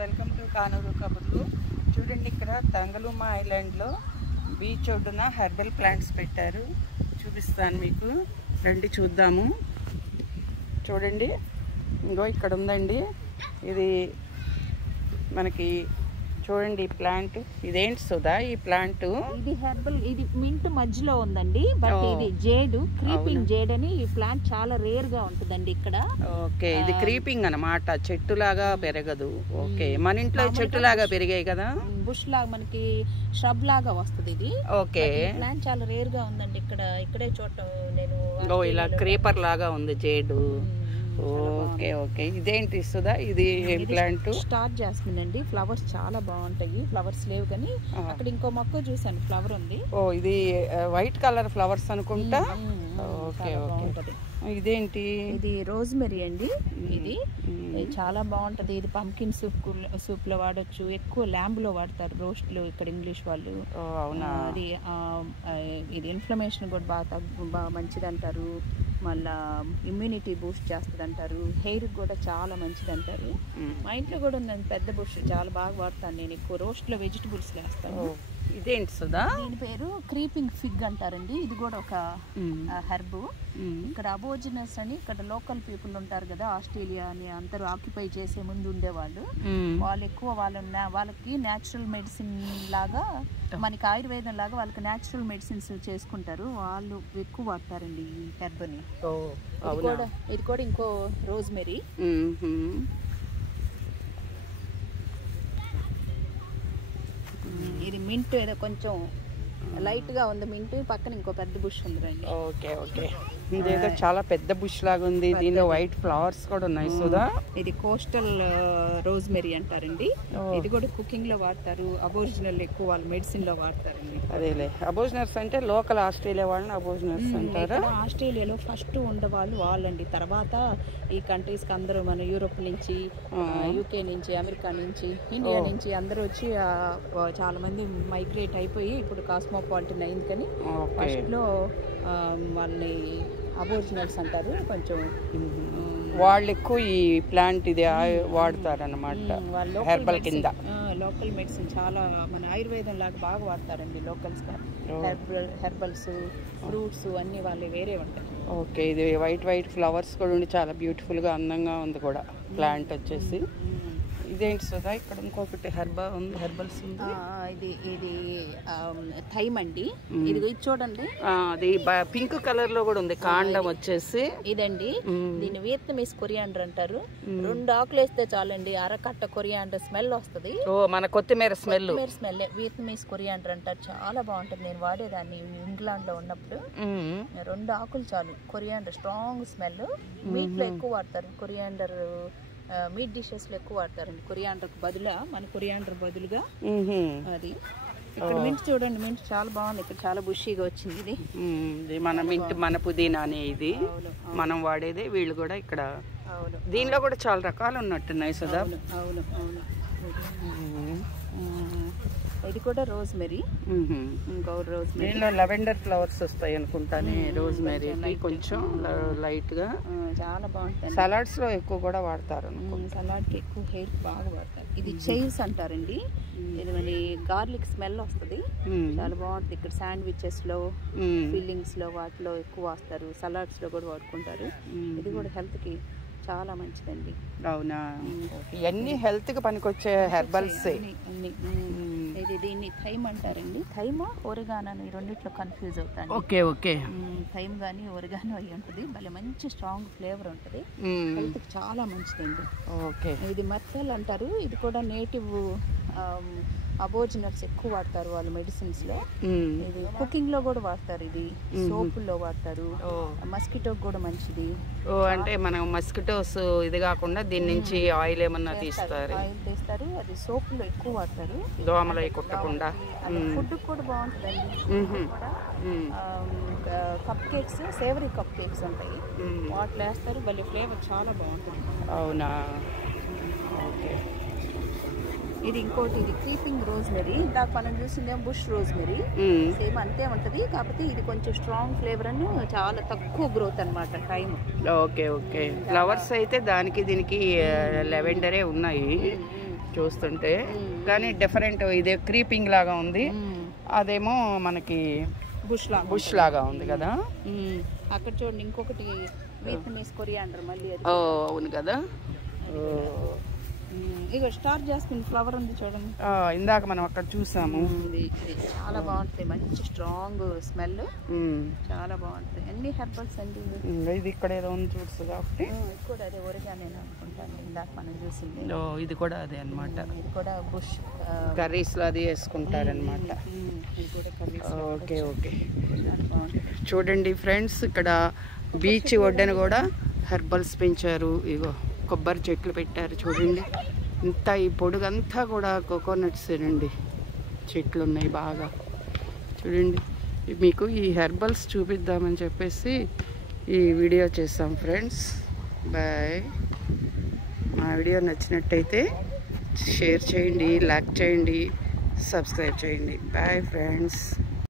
Welcome to Kanuru కబుర్లు. చూడండి, ఇక్కడ తంగలూమా ఐలాండ్లో బీచ్ ఒడ్డున హెర్బల్ ప్లాంట్స్ పెట్టారు. చూపిస్తాను మీకు, రండి చూద్దాము. చూడండి, ఇంకో ఇక్కడ ఉందండి. ఇది మనకి చూడండి ఈ ప్లాంట్. ఇదేంటి సుధా ఈ ప్లాంట్? ఇది హెర్బల్, ఇది మింట్ మధ్యలో ఉందండి. బట్ ఇది జేడ్, క్రీపింగ్ జేడ్ అని ఈ ప్లాంట్ చాలా రేర్ గా ఉంటుందండి ఇక్కడ. ఓకే, ఇది క్రీపింగ్ అన్నమాట, చెట్టులాగా పెరగదు. ఓకే, మన ఇంట్లో చెట్టులాగా పెరిగాయి కదా, బుష్ లాగా మనకి ష్రబ్ లాగా వస్తుంది ఇది. ఓకే, ప్లాంట్ చాలా రేర్ గా ఉందండి ఇక్కడ. ఇక్కడే చూడటం నేను. ఇలా క్రీపర్ లాగా ఉంది జేడు. ఓకే ఓకే, ఇదేంటి సుధా ఇది ప్లాంట్? స్టార్ జాస్మిన్ అండి. ఫ్లవర్స్ చాలా బాగుంటాయి. ఫ్లవర్స్ లేవు కానీ అక్కడ ఇంకో మొక్క చూసాను, ఫ్లవర్ ఉంది. ఓ, ఇది వైట్ కలర్ ఫ్లవర్స్ అనుకుంటా. ఓకే ఓకే, ఇదేంటి? ఇది రోజ్మెరీ అండి. ఇది చాలా బాగుంటది. ఇది పంకిన్ సూప్ లో వాడచ్చు, ఎక్కువ ల్యాంబ్ లో వాడతారు, రోస్ట్ లో ఇక్కడ ఇంగ్లీష్ వాళ్ళు. అవునా? అది ఇది ఇన్ఫ్లమేషన్ కూడా బాగా మంచిది అంటారు. మళ్ళా ఇమ్యూనిటీ బూస్ట్ చేస్తుంది అంటారు. హెయిర్ కూడా చాలా మంచిది అంటారు. మా ఇంట్లో కూడా ఉందండి పెద్ద బుష్, చాలా బాగా వాడతాను నేను. ఎక్కువ రోస్ట్ లో వెజిటబుల్స్ వేస్తాను. ఇదేంటి సుధా? దీని పేరు క్రీపింగ్ ఫిగ్ అంటారండి. ఇది కూడా ఒక హెర్బ్. ఇక్కడ అబోజినస్ అని ఇక్కడ లోకల్ పీపుల్ ఉంటారు కదా, ఆస్ట్రేలియా అని అందరూ ఆక్యుపై చేసే ముందు ఉండేవాళ్ళు. వాళ్ళు ఎక్కువ వాళ్ళకి న్యాచురల్ మెడిసిన్ లాగా, మనకి ఆయుర్వేదం లాగా వాళ్ళకి న్యాచురల్ మెడిసిన్స్ చేసుకుంటారు. వాళ్ళు ఎక్కువ వాడతారండి ఈ హెర్బ్ని. ఇది కూడా ఇంకో రోజ్మెరీ. ఇది మింట్, ఏదో కొంచెం లైట్ గా ఉంది మింట్. పక్కన ఇంకో పెద్ద బుష్ ఉంది రండి. ఓకే ఓకే, ఇదేదో చాలా పెద్ద బుష్ లాగా ఉంది. దీనిలో వైట్ ఫ్లవర్స్ కూడా ఉన్నాయి సుధా. ఇది కోస్టల్ రోజ్మెరీ అంటారండి. ఇది కూడా కుకింగ్ లో వాడతారు. అబోరిజినల్ ఎక్కువ వాళ్ళు మెడిసిన్ లో వాడతారండి. అదేలే, అబోజినర్స్ అంటే లోకల్ ఆస్ట్రేలియా వాళ్ళని అబోజినర్స్ అంటారా? ఆస్ట్రేలియాలో ఫస్ట్ ఉండేవాళ్ళు వాళ్ళండి. తర్వాత ఈ కంట్రీస్ కి అందరూ, మన యూరోప్ నుంచి, యూకే నుంచి, అమెరికా నుంచి, ఇండియా నుంచి అందరూ వచ్చి చాలా మంది మైగ్రేట్ అయిపోయి ఇప్పుడు కాస్మోపాలిటన్ అయింది. కానీ ఫస్ట్ లో వాళ్ళని అబోరిజినల్స్ అంటారు. కొంచెం వాళ్ళు ఎక్కువ ఈ ప్లాంట్ ఇది వాడతారన్నమాట హెర్బల్ కింద. లోకల్ మెడిసిన్ చాలా మన ఆయుర్వేదం లాగా బాగా వాడతారండి లోకల్స్ గా. హెర్బల్స్, ఫ్రూట్స్ అన్ని వాళ్ళు వేరే ఉంటాయి. ఓకే, ఇది వైట్ ఫ్లవర్స్ కూడా ఉండి చాలా బ్యూటిఫుల్ గా అందంగా ఉంది కూడా ప్లాంట్ వచ్చేసి. ఇదేంటి సుధా? ఇక్కడ ఇంకొకటి హెర్బల్స్ ఉంది. ఇది థైమ్ అండి. ఇది చూడండి, అది పింక్ కలర్ లో కూడా ఉంది కాండం వచ్చేసి. ఇదండి, దీన్ని వియత్నమీస్ కొరియాండర్ అంటారు. 2 ఆకులు వేస్తే చాలండి, అరకట్ట కొరియాండర్ స్మెల్ వస్తుంది. మన కొత్తిమీర స్మెల్. వియత్నమీస్ కొరియాండర్ అంటారు. చాలా బాగుంటుంది. నేను వాడేదాన్ని ఇంగ్లాండ్ లో ఉన్నప్పుడు. 2 ఆకులు చాలు. Coriander strong smell. మీట్ లో ఎక్కువ వాడతారు కొరియాండర్. మీట్ డిషెస్ లో ఎక్కువ వాడతారండి కొరియాండర్ బదులుగా, మన కొరియాండర్ బదులుగా. అది ఇక్కడ మింట్ చూడండి, మింట్ చాలా బాగుంది. ఇక్కడ చాలా బుషీగా వచ్చింది. ఇది మన మింట్, మన పుదీనా అనే ఇది మనం వాడేదే. వీళ్ళు కూడా ఇక్కడ దీనిలో కూడా చాలా రకాలు ఉన్నట్టున్నాయి సుధా. అవును. ఇది కూడా రోజ్మెరీ. ఇంకో రోజ్మెరీ, దీనిలో లెవెండర్ ఫ్లవర్స్ వస్తాయి అనుకుంటాను. రోజ్మెరీ కొంచెం లైట్ గా చాలా బాగుంటుంది. సలాడ్స్ లో ఎక్కువ కూడా వాడతారు. సలాడ్ కి ఎక్కువ హెయిర్ బాగా వాడతారు. ఇది చైవ్స్ అంటారండి. ఇది మన గార్లిక్ స్మెల్ వస్తుంది, చాలా బాగుంటుంది. ఇక్కడ శాండ్విచెస్ లో, ఫిల్లింగ్స్ లో, వాటిలో ఎక్కువ వాడతారు. సలాడ్స్ లో కూడా వాడుకుంటారు. ఇది కూడా హెల్త్ కి చాలా మంచిదండి. అవునా? ఇవన్నీ హెల్త్ కి పనికొచ్చే హెర్బల్స్. ఇది దీన్ని థైమ్ అంటారండి. థైమ్, ఒరిగానో, ఈ రెండిట్లో కన్ఫ్యూజ్ అవుతాను. ఓకే ఓకే, థైమ్ గానీ ఒరిగానో అయ్యి ఉంటుంది. భలే మంచి స్ట్రాంగ్ ఫ్లేవర్ ఉంటుంది. హెల్త్ కి చాలా మంచిదండి. ఓకే, ఇది మర్సల్ అంటారు. ఇది కూడా నేటివ్ అబోరిజినల్స్ ఎక్కువ వాడతారు వాళ్ళు మెడిసిన్స్ లో. ఇది కుకింగ్ లో కూడా వాడతారు. ఇది సోపుల్లో వాడతారు. మస్కిటో కూడా మంచిది. అంటే మనం మస్కిటోస్ ఇది కాకుండా దీని నుంచి ఆయిల్ ఏమన్నా తీస్తారు. ఆయిల్ తీస్తారు. అది సోపుల్లో ఎక్కువ వాడతారు, దోమలు కుట్టకుండా. ఫుడ్ కూడా బాగుంటుందండి. Cup cakes, savoury cup cakes ఉంటాయి, వాటిలో వేస్తారు. భలే ఫ్లేవర్ చాలా బాగుంటుంది. అవునా? ఓకే, ఇది ఇంకోటి, ఇది క్రీపింగ్ రోజ్మెరీ. ఇందాక మనం చూసిందేమో బుష్ రోజ్మెరీ, సేమ్ అంతే ఉంటది. కాకపోతే ఇది కొంచెం స్ట్రాంగ్ ఫ్లేవర్ అని, చాలా తక్కువ గ్రోత్ అన్నమాట టైం. ఓకే ఓకే, ఫ్లవర్స్ అయితే దానికి దీనికి లెవెండరే ఉన్నాయి. చూస్తుంటే, కానీ డిఫరెంట్. ఇదే క్రీపింగ్ లాగా ఉంది, అదేమో మనకి బుష్ లాగా ఉంది కదా. అక్కడ చూడండి ఇంకొకటి వియత్నమీస్ కొరియాండర్ మళ్ళీ. అవును కదా. ఇగో స్టార్ జాస్మిన్ ఫ్లవర్ ఉంది చూడండి, ఇందాక మనం అక్కడ చూసాము. చాలా బాగుంటాయి, మంచి స్ట్రాంగ్ స్మెల్, చాలా బాగుంటాయి. అన్ని హెర్బల్స్ అండి. ఇది ఇక్కడ ఏదో ఉంది చూసు కాబట్టి కూడా అదే ఒరిగానే అనుకుంటాను, ఇందాక మనం చూసింది. ఇది కూడా అదే అనమాట. ఇది కూడా బుష్ కర్రీస్ లో అది వేసుకుంటారనమాట. Okay okay. చూడండి ఫ్రెండ్స్, ఇక్కడ బీచ్ ఒడ్డున కూడా హెర్బల్స్ పెంచారు. ఇగో కొబ్బరి చెట్లు పెట్టారు చూడండి. ఇంత ఈ పొడుగంతా కూడా కోకోనట్స్ అండి, చెట్లు ఉన్నాయి బాగా. చూడండి, మీకు ఈ హెర్బల్స్ చూపిద్దామని చెప్పేసి ఈ వీడియో చేస్తాం ఫ్రెండ్స్. బాయ్. మా వీడియో నచ్చినట్టయితే షేర్ చేయండి, లైక్ చేయండి, సబ్స్క్రైబ్ చేయండి. Bye friends.